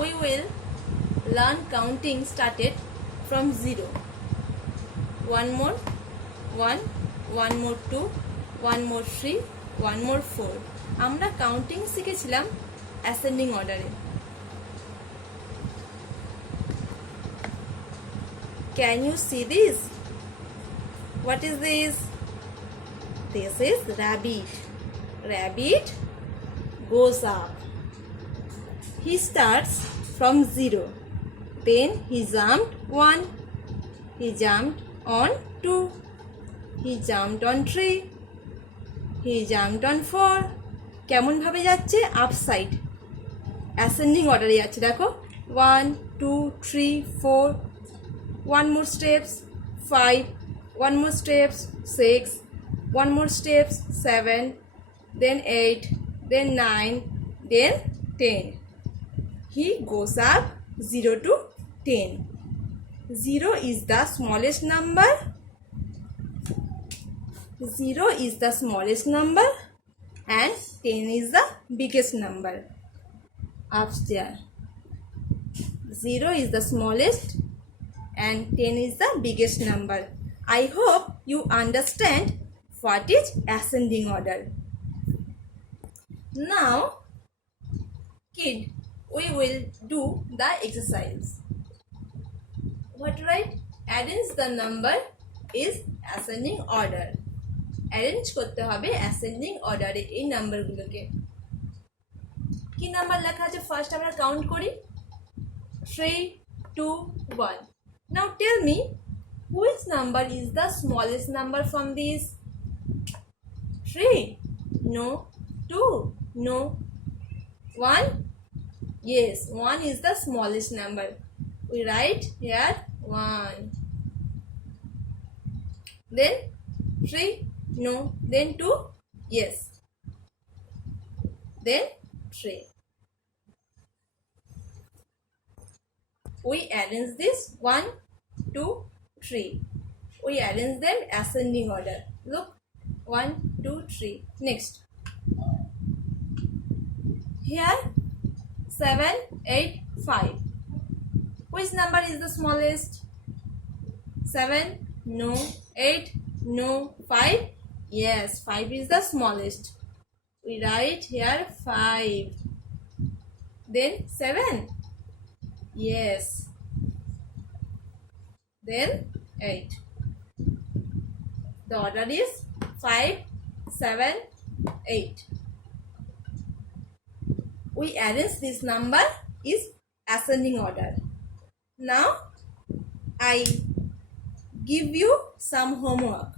we will learn counting started from 0. One more 1, one more 2, one more 3, one more 4. আমরা counting শিখেছিলাম ascending অর্ডারে। Can you see this? What is this? This is rabbit. Rabbit goes up. He starts from 0. Then he jumped 1. He jumped on 2. He jumped on 3. He jumped on 4. কেমন ভাবে যাচ্ছে? Upside, ascending অর্ডারে যাচ্ছে। দেখো 1, 2, 3, 4. One more steps 5. One more steps 6. One more steps 7. Then 8. Then 9. Then 10. He goes up 0 to 10. 0 is the smallest number. 0 is the smallest number and 10 is the biggest number. Upstairs. 0 is the smallest and 10 is the biggest number. I hope you understand what is ascending order. Now, kid, we will do the exercise. What right? Arrange the number is ascending order. Arrange করতে হবে ascending order এ এই নাম্বারগুলোকে। কি number লেখা আছে? First আমরা count করি 3, 2, 1. Now tell me, which number is the smallest number from these? 3? No. 2? No. 1? Yes, 1 is the smallest number. We write here 1. Then 3? No. Then 2? Yes. Then 3. We arrange this 1, 2, 3. We arrange them ascending order. Look, 1, 2, 3. Next. Here 7, 8, 5. Which number is the smallest? 7? No. 8? No. 5? Yes, 5 is the smallest. We write here 5. Then 7? Yes. Then 8. The order is 5, 7, 8. We arrange this number is ascending order. Now I give you some homework.